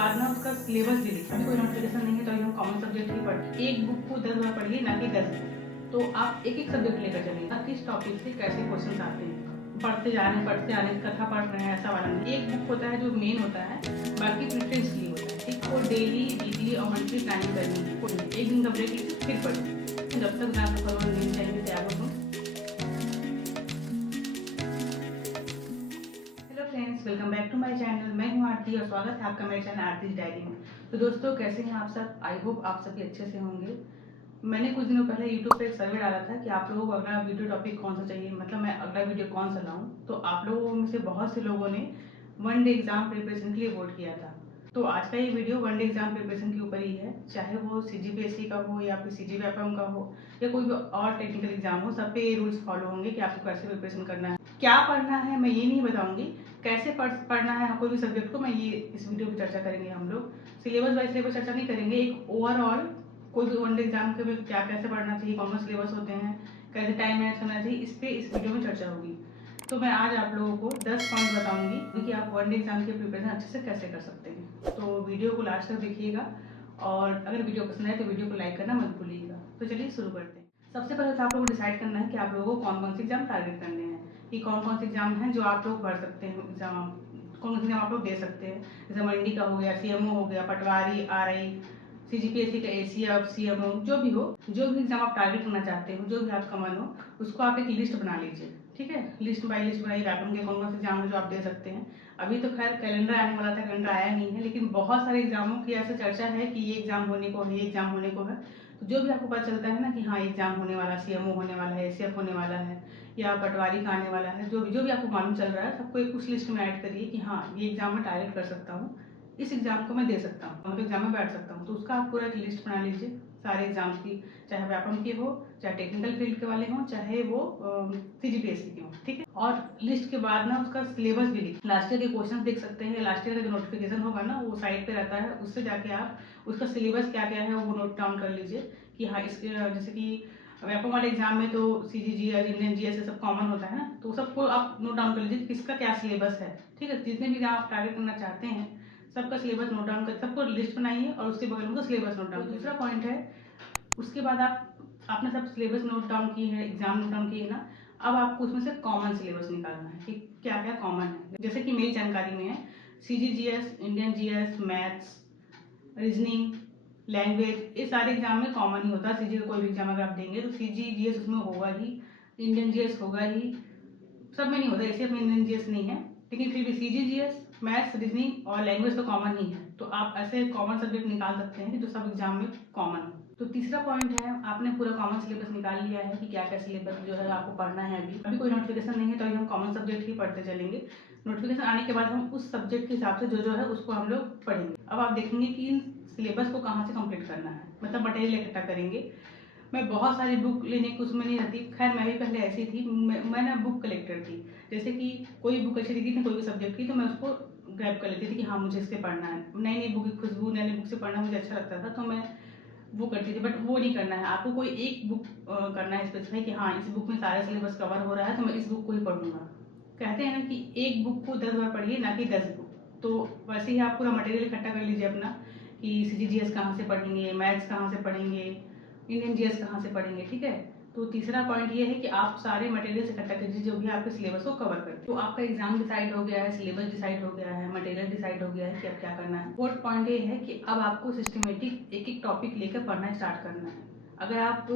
बाद ना उसका सिलेबस भी लिखा। कोई नोटिफिकेशन नहीं है तो हम कॉमन सब्जेक्ट ही पढ़ते। एक बुक को 10 बार पढ़िए, ना कि 10 बुक। तो आप एक एक सब्जेक्ट लेकर चलिए, किस टॉपिक से कैसे क्वेश्चन आते हैं। पढ़ते जा रहे हैं कथा पढ़ रहे हैं, ऐसा वाला नहीं। एक बुक होता है जो मेन होता है, बाकी प्रेफरेंस लिए होता है। ठीक, वो डेली वीकली और मंथली प्लानिंग करनी है। एक दिन का ब्रेक लीजिए, फिर पढ़िए। जब तक आपको फॉलोअर नहीं चाहिए तैयार हो। Friends, welcome back to my channel. मैं हूं आरती और स्वागत है आपका मेरे चैनल आरतीज डायरी में। तो दोस्तों, कैसे हैं आप सब? आई होप आप सभी अच्छे से होंगे। मैंने कुछ दिनों पहले यूट्यूब पे एक सर्वे डाला था कि आप लोगों को अगला वीडियो टॉपिक कौन सा चाहिए, मतलब मैं अगला वीडियो कौन सा लाऊं। तो आप लोगों में से बहुत से लोगों ने वन डे एग्जाम प्रिपरेशन के लिए वोट किया था। तो आज का ये video one day exam preparation के ऊपर ही है, चाहे वो CGPSC का हो या फिर CGVAPM का हो या कोई भी और टेक्निकल एग्जाम हो। सब पे ये रूल्स फॉलो होंगे कि आपको कैसे प्रिपरेशन करना है, क्या पढ़ना है। मैं ये नहीं बताऊंगी कैसे पढ़ना है कोई भी सब्जेक्ट को, मैं ये इस वीडियो में चर्चा करेंगे। हम लोग सिलेबस वाइज सिलेबस चर्चा नहीं करेंगे, एक ओवरऑल कोई भी वन डे एग्जाम के में क्या कैसे पढ़ना चाहिए, कौन से सिलेबस होते हैं, कैसे टाइम मैनेज करना चाहिए, इस पे इस वीडियो में चर्चा होगी। तो मैं आज आप लोगों को 10 पॉइंट बताऊंगी कि आप वन डे एग्जाम के प्रिपरेशन अच्छे से कैसे कर सकते हैं। तो वीडियो को लास्ट तक देखिएगा और अगर वीडियो पसंद आए तो वीडियो को लाइक करना मत भूलिएगा। तो चलिए शुरू करते हैं। सबसे पहले तो आप लोगों को डिसाइड करना है कि आप लोगों को कौन कौन से एग्जाम टारगेट करने हैं, कि कौन कौन से एग्जाम हैं जो आप लोग भर सकते हैं। एग्जाम कौन से एग्जाम आप लोग दे सकते हैं, जैसे मंडी का हो गया, CMO हो गया, पटवारी, RI, CGPSC का ACF, CMO, जो भी हो, जो भी एग्जाम आप टारगेट करना चाहते हो, जो भी आपका मन हो, उसको आप एक लिस्ट बना लीजिए। ठीक है, लिस्ट बाय लिस्ट बनाइए, व्यापम के कौन कौन से एग्जाम है जो आप दे सकते हैं। अभी तो खैर कैलेंडर आने वाला था, कैलेंडर आया नहीं है, लेकिन बहुत सारे एग्जामों की ऐसे चर्चा है कि ये एग्जाम होने को है, ये एग्जाम होने को है। तो जो भी आपको पता चलता है ना कि हाँ एग्जाम होने वाला, CMO होने वाला है, ACF होने वाला है या पटवारी का आने वाला है, जो भी आपको मालूम चल रहा है, सबको एक उस लिस्ट में ऐड करिए कि हाँ ये एग्जाम में टारगेट कर सकता हूँ, इस एग्जाम को मैं दे सकता हूँ, मतलब एग्जाम में बैठ सकता हूँ। तो उसका आप पूरा एक लिस्ट बना लीजिए सारे एग्जाम्स की, चाहे व्यापम की हो, चाहे टेक्निकल फील्ड के वाले हों, चाहे वो CGPSC के हों। ठीक है, और लिस्ट के बाद ना उसका सिलेबस भी लिख, लास्ट ईयर के क्वेश्चन देख सकते हैं। लास्ट ईयर का जो नोटिफिकेशन होगा ना वो साइड पे रहता है, उससे जाके आप उसका सिलेबस क्या क्या है वो नोट डाउन कर लीजिए कि हाँ इसके जैसे कि व्यापम वाले एग्जाम में तो CGGS, इंडियन GS ये सब कॉमन होता है ना, तो सबको आप नोट डाउन कर लीजिए किसका क्या सिलेबस है। ठीक है, जितने भी एग्जाम आप टारगेट करना चाहते हैं सबका सिलेबस नोट डाउन कर, सबको लिस्ट बनाइए और उसके बगल में तो सिलेबस नोट डाउन। दूसरा पॉइंट है, उसके बाद आपने सब सिलेबस नोट डाउन किए हैं, एग्जाम नोट डाउन किए हैं ना, अब आपको उसमें से कॉमन सिलेबस निकालना है कि क्या क्या कॉमन है। जैसे कि मेरी जानकारी में है CGGS, Indian GS, maths, reasoning, language, ये सारे एग्जाम में कॉमन ही होता है। CG का कोई भी एग्जाम अगर आप देंगे तो CGGS उसमें होगा ही, इंडियन GS होगा ही, सब में नहीं होता, ऐसे में इंडियन GS नहीं है, लेकिन फिर भी CGGS, मैथ्स, रीजनिंग और लैंग्वेज तो कॉमन ही है। तो आप ऐसे कॉमन सब्जेक्ट निकाल सकते हैं कि जो सब एग्जाम में कॉमन हो। तो तीसरा पॉइंट है, आपने पूरा कॉमन सिलेबस निकाल लिया है कि क्या क्या सिलेबस जो है आपको पढ़ना है। अभी कोई नोटिफिकेशन नहीं है तो अभी हम कॉमन सब्जेक्ट ही पढ़ते चलेंगे। नोटिफिकेशन आने के बाद हम उस सब्जेक्ट के हिसाब से जो है उसको हम लोग पढ़ेंगे। अब आप देखेंगे कि इन सिलेबस को कहाँ से कंप्लीट करना है, मतलब मटेरियल इकट्ठा करेंगे। मैं बहुत सारी बुक लेने की उसमें नहीं रहती, खैर मैं भी पहले ऐसी थी, मैं ना बुक कलेक्टर थी। जैसे कि कोई बुक अच्छी दिखी थी कोई भी सब्जेक्ट की तो मैं उसको ग्रैब कर लेती थी कि हाँ मुझे इससे पढ़ना है। नई नई बुक की खुशबू, नई नई बुक से पढ़ना मुझे अच्छा लगता था तो मैं वो करती थी। बट वो नहीं करना है, आपको कोई एक बुक करना है स्पेसिफाई कि हाँ इस बुक में सारा सिलेबस कवर हो रहा है तो मैं इस बुक को ही पढ़ूंगा। कहते हैं ना कि एक बुक को 10 बार पढ़िए, ना कि 10 बुक। तो वैसे ही आप पूरा मटेरियल इकट्ठा कर लीजिए अपना कि CGGS कहाँ से पढ़ेंगे, मैथ्स कहाँ से पढ़ेंगे, इंडियन GS कहाँ से पढ़ेंगे। ठीक है, तो तीसरा पॉइंट ये है कि आप सारे मटेरियल इकट्ठा कीजिए जो भी आपके सिलेबस को कवर करते हैं। तो आपका एग्जाम डिसाइड हो गया है, सिलेबस डिसाइड हो गया है, मटेरियल डिसाइड हो गया है कि अब क्या करना है। फोर्थ पॉइंट ये है कि अब आपको सिस्टमेटिक एक एक टॉपिक लेकर पढ़ना स्टार्ट करना है। अगर आप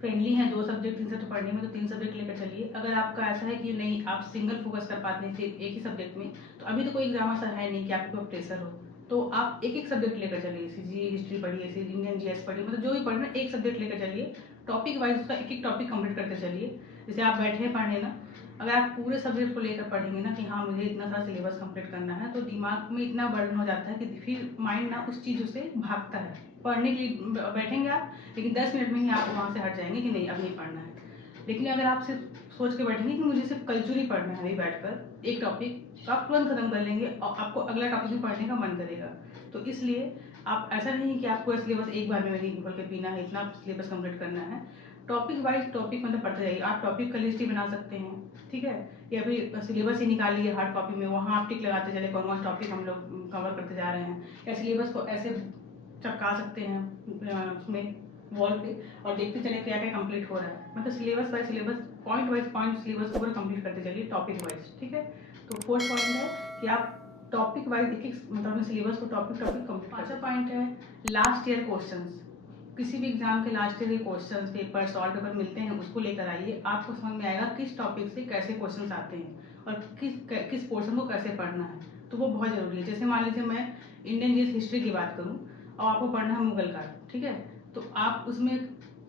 फ्रेंडली हैं 2 सब्जेक्ट 3 से तो पढ़ने में, तो 3 सब्जेक्ट लेकर चलिए। अगर आपका ऐसा है कि नहीं आप सिंगल फोकस कर पाते हैं सिर्फ एक ही सब्जेक्ट में, तो अभी तो कोई एग्जाम ऐसा है नहीं कि आपको प्रेशर हो, तो आप एक एक सब्जेक्ट लेकर चलिए। CG हिस्ट्री पढ़िए, इंडियन GS पढ़िए, मतलब जो भी पढ़ना एक सब्जेक्ट लेकर चलिए। टॉपिक वाइज उसका एक एक टॉपिक कंप्लीट करते चलिए। जैसे आप बैठे हैं पढ़ने ना, अगर आप पूरे सब्जेक्ट को लेकर पढ़ेंगे ना कि हाँ मुझे इतना सारा सिलेबस कंप्लीट करना है, तो दिमाग में इतना बर्डन हो जाता है कि फिर माइंड ना उस चीज़ों से भागता है। पढ़ने के लिए बैठेंगे आप, लेकिन 10 मिनट में ही आप वहाँ से हट जाएंगे कि नहीं अब नहीं पढ़ना है। लेकिन अगर आप सिर्फ सोच के बैठेंगे कि मुझे सिर्फ कल्चर ही पढ़ना है, अभी बैठकर एक टॉपिक, तो आप तुरंत खत्म कर लेंगे और आपको अगला टॉपिक भी पढ़ने का मन करेगा। तो इसलिए आप ऐसा नहीं कि आपको सिलेबस एक बार में नहीं खोल के पीना है, इतना सिलेबस कंप्लीट करना है। टॉपिक वाइज टॉपिक मतलब पढ़ते जाइए। आप टॉपिक का लिस्ट ही बना सकते हैं। ठीक है, या फिर सिलेबस ही निकालिए हार्ड कॉपी में, वहाँ आप टिक लगाते चले कौन कौन टॉपिक हम लोग कवर करते जा रहे हैं, या सिलेबस को ऐसे चपका सकते हैं उसमें वॉल पे और देखते चले क्या क्या कंप्लीट हो रहा है। मतलब syllabus by syllabus, point wise point syllabus को पूरा कंप्लीट करते चलिए टॉपिक वाइज, ठीक है। तो फोर्थ पॉइंट है कि आप टॉपिक वाइज एक एक मतलब अपने सिलेबस को टॉपिक कंप्लीट। पांचवा पॉइंट है लास्ट ईयर क्वेश्चंस। किसी भी एग्जाम के लास्ट ईयर के क्वेश्चंस पेपर सॉल्व पेपर मिलते हैं, उसको लेकर आइए, आपको समझ में आएगा किस टॉपिक से कैसे क्वेश्चंस आते हैं और किस पोर्शन को कैसे पढ़ना है। तो वो बहुत जरूरी है। जैसे मान लीजिए मैं इंडियन जीएस हिस्ट्री की बात करूँ और आपको पढ़ना है मुगल काल, ठीक है, तो आप उसमें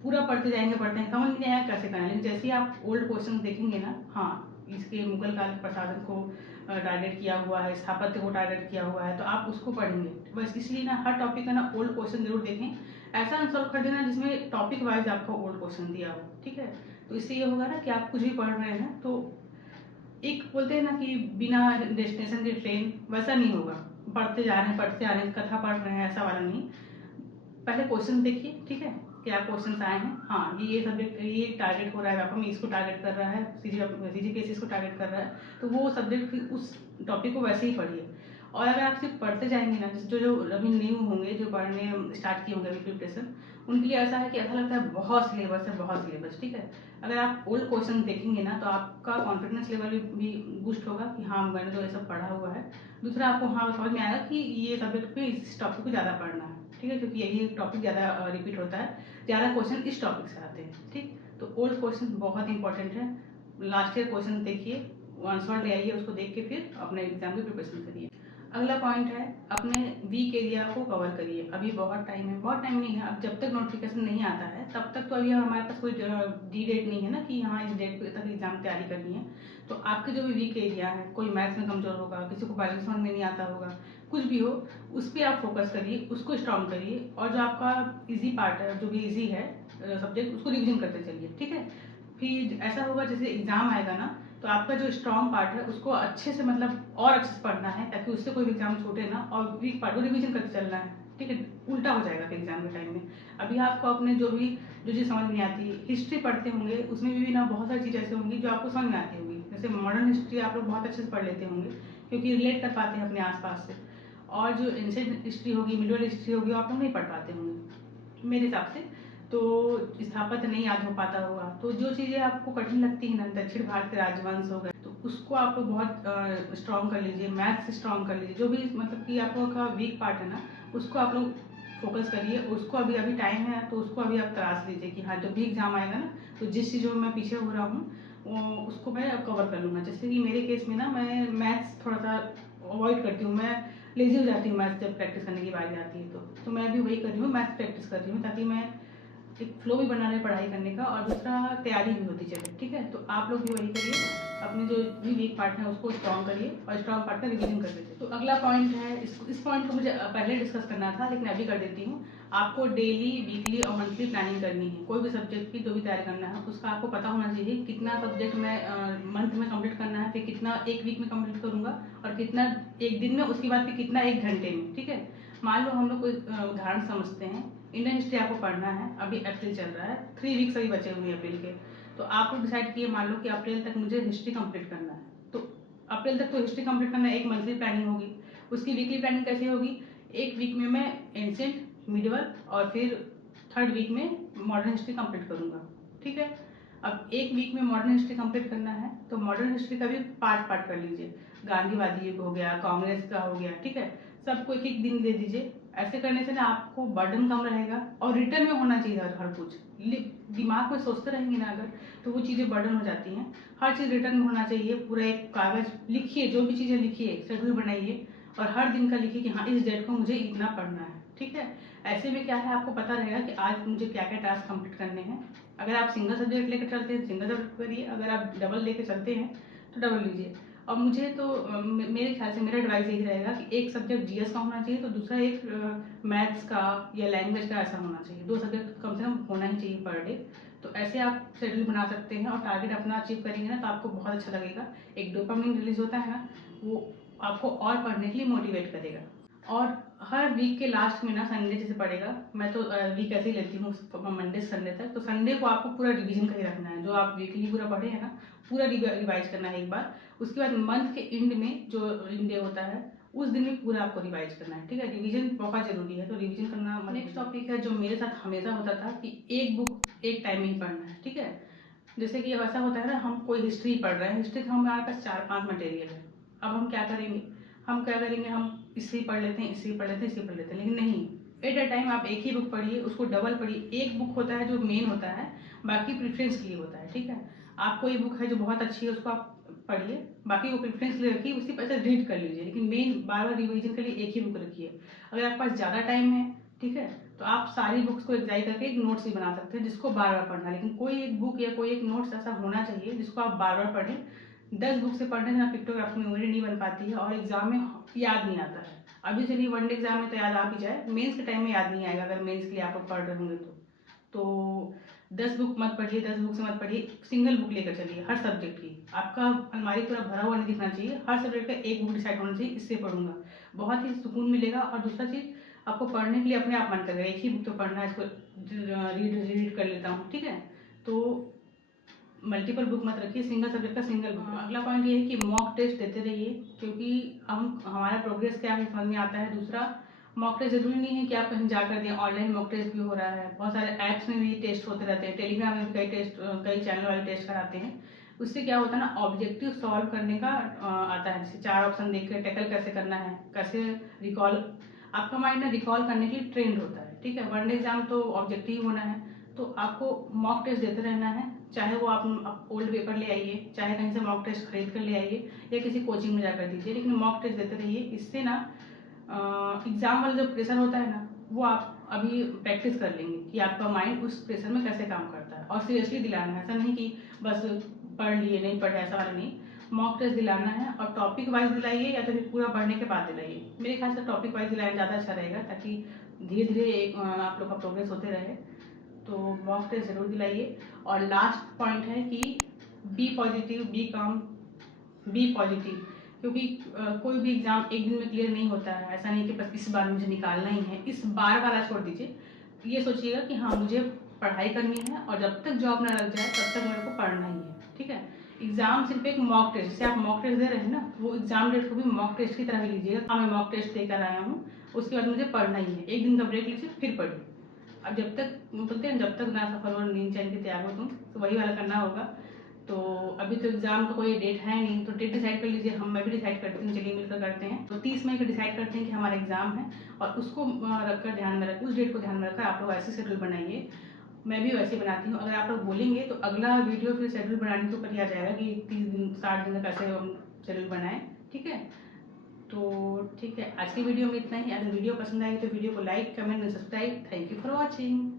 पूरा पढ़ते जाएंगे समझ नहीं आएगा कैसे करना है। लेकिन जैसे ही आप ओल्ड क्वेश्चन देखेंगे ना, हाँ इसके मुगल काल प्रशासन को टारगेट किया हुआ है, स्थापत्य को टारगेट किया हुआ है, तो आप उसको पढ़ेंगे। बस इसलिए ना हर टॉपिक का ना ओल्ड क्वेश्चन जरूर देखें, ऐसा आंसर कर देना जिसमें टॉपिक वाइज आपको ओल्ड क्वेश्चन दिया हो, ठीक है। तो इससे ये होगा ना कि आप कुछ भी पढ़ रहे हैं तो एक बोलते हैं ना कि बिना डेस्टिनेशन के ट्रेन, वैसा नहीं होगा। पढ़ते जा रहे हैं कथा पढ़ रहे हैं, ऐसा वाला नहीं। पहले क्वेश्चन देखिए, ठीक है, क्या क्वेश्चन आए हैं, हाँ ये सब्जेक्ट ये टारगेट हो रहा है, आपको इसको टारगेट कर रहा है, सीजीपीएससी इसको टारगेट कर रहा है, तो वो सब्जेक्ट उस टॉपिक को वैसे ही पढ़िए। और अगर आप सिर्फ पढ़ते जाएंगे ना, जो अभी न्यू होंगे, जो पढ़ने स्टार्ट किए होंगे अभी प्रिपरेशन, उनके लिए ऐसा है कि ऐसा लगता है बहुत सिलेबस, ठीक है। अगर आप ओल्ड क्वेश्चन देखेंगे ना तो आपका कॉन्फिडेंस लेवल भी बूस्ट होगा कि हाँ मैंने तो ये सब पढ़ा हुआ है। दूसरा, आपको हाँ समझ में आएगा कि ये सब्जेक्ट पे इस टॉपिक को ज़्यादा पढ़ना है, ठीक है, क्योंकि यही टॉपिक ज़्यादा रिपीट होता है, ज़्यादा क्वेश्चन इस टॉपिक से आते हैं, ठीक। तो ओल्ड क्वेश्चन बहुत इंपॉर्टेंट है। लास्ट ईयर क्वेश्चन देखिए, आंसर ले आइए, उसको देख के फिर अपने एग्जाम की प्रिपरेशन करिए। अगला पॉइंट है अपने वीक एरिया को कवर करिए। अभी बहुत टाइम है, बहुत टाइम नहीं है, अब जब तक नोटिफिकेशन नहीं आता है तब तक तो अभी हमारे पास कोई डी डेट नहीं है ना कि हाँ इस डेट तक एग्जाम तैयारी करनी है। तो आपके जो भी वीक एरिया है, कोई मैथ्स में कमजोर होगा, किसी को बायोलॉजी समझ में नहीं आता होगा, कुछ भी हो, उस पर आप फोकस करिए, उसको स्ट्रॉन्ग करिए, और जो आपका इजी पार्ट है, जो भी इजी है सब्जेक्ट, उसको रिविजन करते चलिए, ठीक है। फिर ऐसा होगा जैसे एग्जाम आएगा ना, तो आपका जो स्ट्रॉन्ग पार्ट है उसको अच्छे से मतलब और अच्छे से पढ़ना है, ताकि उससे कोई एग्जाम छूटे ना, और वीक पार्ट को रिवीजन करके चलना है, ठीक है। उल्टा हो जाएगा फिर एग्जाम के टाइम में। अभी आपको अपने जो चीज़ समझ नहीं आती, हिस्ट्री पढ़ते होंगे, उसमें भी ना बहुत सारी चीज़ ऐसी होंगी जो आपको समझ में आती होंगी। जैसे मॉडर्न हिस्ट्री आप लोग बहुत अच्छे से पढ़ लेते होंगे, क्योंकि रिलेट कर पाते हैं अपने आसपास से। और जो एंशिएंट हिस्ट्री होगी, मिडिवल हिस्ट्री होगी, आप लोग नहीं पढ़ पाते होंगे मेरे हिसाब से। तो स्थापत्य नहीं याद हो पाता होगा। तो जो चीज़ें आपको कठिन लगती है ना, दक्षिण भारत के राजवंश हो गए, तो उसको आप लोग बहुत स्ट्रॉन्ग कर लीजिए, मैथ से स्ट्रॉन्ग कर लीजिए। जो भी मतलब कि आप लोग का वीक पार्ट है ना, उसको आप लोग फोकस करिए, उसको अभी अभी टाइम है तो उसको अभी आप तलाश लीजिए कि हाँ जब भी एग्जाम आएगा ना, तो जिस चीज़ों में मैं पीछे हो रहा हूँ उसको मैं कवर कर लूँगा। जैसे कि मेरे केस में ना, मैं मैथ्स थोड़ा सा अवॉइड करती हूँ, मैं लेजी हो जाती हूँ मैथ्स जब प्रैक्टिस करने की बारी आती है। तो मैं अभी वही कर रही हूँ, मैथ्स प्रैक्टिस कर रही हूँ, ताकि मैं एक फ्लो भी बना रहे पढ़ाई करने का, और दूसरा तैयारी भी होती चले, ठीक है। तो आप लोग भी वही करिए, अपने जो भी वीक पार्ट है उसको स्ट्रॉन्ग करिए और स्ट्रॉन्ग पार्ट का रिवीजन कर देते। तो अगला पॉइंट है, इस पॉइंट को मुझे पहले डिस्कस करना था, लेकिन अभी कर देती हूँ। आपको डेली, वीकली और मंथली प्लानिंग करनी है। कोई भी सब्जेक्ट की जो भी तैयारी करना है, उसका आपको पता होना चाहिए कितना सब्जेक्ट मैं मंथ में कंप्लीट करना है, फिर कितना एक वीक में कंप्लीट करूंगा, और कितना एक दिन में, उसके बाद फिर कितना एक घंटे में, ठीक है। मान लो हम लोग कोई उदाहरण समझते हैं, इंडियन हिस्ट्री आपको पढ़ना है, अभी अप्रैल चल रहा है, 3 वीक्स अभी बचे हुए हैं अप्रैल के। तो आप लोग डिसाइड किए, मान लो कि अप्रैल तक मुझे हिस्ट्री कंप्लीट करना है, तो अप्रैल तक तो हिस्ट्री कंप्लीट करना है, एक मंथली प्लानिंग होगी। उसकी वीकली प्लानिंग कैसे होगी? एक वीक में मैं एंशिएंट, मिडिवल और फिर थर्ड वीक में मॉडर्न हिस्ट्री कंप्लीट करूंगा, ठीक है। अब एक वीक में मॉडर्न हिस्ट्री कंप्लीट करना है, तो मॉडर्न हिस्ट्री का भी पार्ट पार्ट कर लीजिए। गांधीवादी युग हो गया, कांग्रेस का हो गया, ठीक है, सबको एक एक दिन दे दीजिए। ऐसे करने से ना आपको बर्डन कम रहेगा, और रिटर्न में होना चाहिए हर कुछ। दिमाग में सोचते रहेंगे ना अगर, तो वो चीज़ें बर्डन हो जाती हैं। हर चीज़ रिटर्न में होना चाहिए। पूरा एक कागज लिखिए, जो भी चीज़ें लिखिए, शेड्यूल बनाइए, और हर दिन का लिखिए कि हाँ इस डेट को मुझे इतना पढ़ना है, ठीक है। ऐसे में क्या है, आपको पता रहेगा कि आज मुझे क्या क्या टास्क कंप्लीट करने हैं। अगर आप सिंगल सब्जेक्ट लेकर चलते हैं, सिंगल सब्जेक्ट करिए, अगर आप डबल लेकर चलते हैं तो डबल लीजिए। और मुझे तो मेरे ख्याल से मेरा एडवाइस यही रहेगा कि एक सब्जेक्ट जीएस का होना चाहिए, तो दूसरा एक मैथ्स का या लैंग्वेज का, ऐसा होना चाहिए। 2 सब्जेक्ट कम से कम होना ही चाहिए पर डे। तो ऐसे आप शेड्यूल बना सकते हैं, और टारगेट अपना अचीव करेंगे ना, तो आपको बहुत अच्छा लगेगा। एक डोपामिन रिलीज होता है ना, वो आपको और पढ़ने के लिए मोटिवेट करेगा। और हर वीक के लास्ट में ना संडे जैसे पड़ेगा, मैं तो वीक ऐसे ही लेती हूँ मंडे से संडे तक, तो संडे को आपको पूरा रिवीजन करके रखना है। जो आप वीकली पूरा पढ़े हैं ना, पूरा रिवाइज करना है एक बार। उसके बाद मंथ के एंड में जो एंड डे होता है उस दिन में पूरा आपको रिवाइज करना है, ठीक है। रिवीजन बहुत जरूरी है, तो रिवीजन करना। नेक्स्ट टॉपिक है जो मेरे साथ हमेशा होता था कि एक बुक एक टाइम में ही पढ़ना है, ठीक है। जैसे कि ऐसा होता है ना, हम कोई हिस्ट्री पढ़ रहे हैं, हिस्ट्री का हमारे पास 4-5 मटेरियल है। अब हम क्या करेंगे, हम इससे पढ़ लेते हैं, इससे पढ़ लेते हैं, इससे पढ़ लेते हैं, लेकिन नहीं। एट अ टाइम आप एक ही बुक पढ़िए, उसको डबल पढ़िए। एक बुक होता है जो मेन होता है, बाकी प्रेफरेंस के लिए होता है, ठीक है। आप कोई बुक है जो बहुत अच्छी है उसको आप पढ़िए, बाकी को प्रेफरेंस के लिए रखिए, उसी पर से रीड कर लीजिए, लेकिन मेन बार बार रिवीजन के लिए एक ही बुक रखिए। अगर आपके पास ज़्यादा टाइम है, ठीक है, तो आप सारी बुक्स को एग्जाइन करके एक नोट्स भी बना सकते हैं जिसको बार बार पढ़ना है। लेकिन कोई एक बुक या कोई एक नोट्स ऐसा होना चाहिए जिसको आप बार बार पढ़ें। 10 बुक से पढ़ने से ना पिक्टोग्राफ की मेमोरी नहीं बन पाती है और एग्जाम में याद नहीं आता है। अभी चलिए वनडे एग्जाम में तो याद आ भी जाए, मेंस के टाइम में याद नहीं आएगा अगर मेंस के लिए आप लोग पढ़ रहे होंगे तो 10 बुक मत पढ़िए, 10 बुक से मत पढ़िए, सिंगल बुक लेकर चलिए हर सब्जेक्ट की। आपका अलमारी पूरा भरा हुआ नहीं दिखना चाहिए, हर सब्जेक्ट का एक बुक डिसाइड होना चाहिए, इससे पढ़ूंगा, बहुत ही सुकून मिलेगा। और दूसरा चीज़, आपको पढ़ने के लिए अपने आप मन करेगा, एक ही बुक तो पढ़ना है, इसको रीड कर लेता हूँ, ठीक है। तो मल्टीपल बुक मत रखिए, सिंगल सब्जेक्ट का सिंगल बुक। अगला पॉइंट ये है कि मॉक टेस्ट देते रहिए, क्योंकि हमारा प्रोग्रेस क्या है समझ में आता है। दूसरा, मॉक टेस्ट जरूरी नहीं है कि आप कहीं जाकर दें, ऑनलाइन मॉक टेस्ट भी हो रहा है, बहुत सारे ऐप्स में भी टेस्ट होते रहते हैं, टेलीग्राम में भी कई चैनल वाले टेस्ट कराते हैं। उससे क्या होता है ना, ऑब्जेक्टिव सॉल्व करने का आता है। जैसे 4 ऑप्शन देख कर टैकल कैसे करना है, कैसे रिकॉल, आपका माइंड ना रिकॉल करने के लिए ट्रेंड होता है, ठीक है। वनडे एग्जाम तो ऑब्जेक्टिव होना है, तो आपको मॉक टेस्ट देते रहना है। चाहे वो आप ओल्ड पेपर ले आइए, चाहे कहीं से मॉक टेस्ट खरीद कर ले आइए, या किसी कोचिंग में जाकर दीजिए, लेकिन मॉक टेस्ट देते रहिए। इससे ना एग्जाम वाला जो प्रेशर होता है ना, वो आप अभी प्रैक्टिस कर लेंगे कि आपका माइंड उस प्रेशर में कैसे काम करता है। और सीरियसली दिलाना है, ऐसा नहीं कि बस पढ़ लिए नहीं पढ़े, ऐसा वाला नहीं। मॉक टेस्ट दिलाना है, और टॉपिक वाइज दिलाइए या तो फिर पूरा पढ़ने के बाद दिलाइए। मेरे ख्याल से टॉपिक वाइज दिलाना ज़्यादा अच्छा रहेगा, ताकि धीरे धीरे आप लोग का प्रोग्रेस होते रहे। तो मॉक टेस्ट जरूर दिलाइए। और लास्ट पॉइंट है कि बी पॉजिटिव, बी काम, बी पॉजिटिव, क्योंकि कोई भी एग्जाम एक दिन में क्लियर नहीं होता है। ऐसा नहीं कि बस इस बार मुझे निकालना ही है, इस बार वाला छोड़ दीजिए। ये सोचिएगा कि हाँ, मुझे पढ़ाई करनी है और जब तक जॉब ना लग जाए तब तक मेरे को पढ़ना ही है, ठीक है। एग्जाम सिर्फ एक मॉक टेस्ट, जैसे आप मॉक टेस्ट दे रहे हैं ना, वो एग्जाम डेट को भी मॉक टेस्ट की तरह ही लीजिएगा। हाँ, मैं मॉक टेस्ट देकर आया हूँ, उसके बाद मुझे पढ़ना ही है, एक दिन का ब्रेक लीजिए फिर पढ़िए। अब जब तक बोलते हैं, जब तक ना सफल हो नींद चैन के त्याग हो तुम, तो वही वाला करना होगा। तो अभी तो एग्जाम का कोई डेट है नहीं, तो डेट डिसाइड कर लीजिए, मैं भी डिसाइड करती हूँ, चलिए मिलकर करते हैं। तो 30 मई को डिसाइड करते हैं कि हमारा एग्जाम है, और उसको रखकर ध्यान में रख, उस डेट को ध्यान में रखकर आप लोग ऐसे शेड्यूल बनाइए। मैं भी वैसे बनाती हूँ। अगर आप लोग बोलेंगे तो अगला वीडियो फिर शेड्यूल बनाने के ऊपर ही आ जाएगा कि 30 दिन 60 दिन का कैसे हम शेड्यूल बनाएं, ठीक है। तो ठीक है, आज की वीडियो में इतना ही। अगर वीडियो पसंद आई तो वीडियो को like, comment and subscribe. Thank you for watching.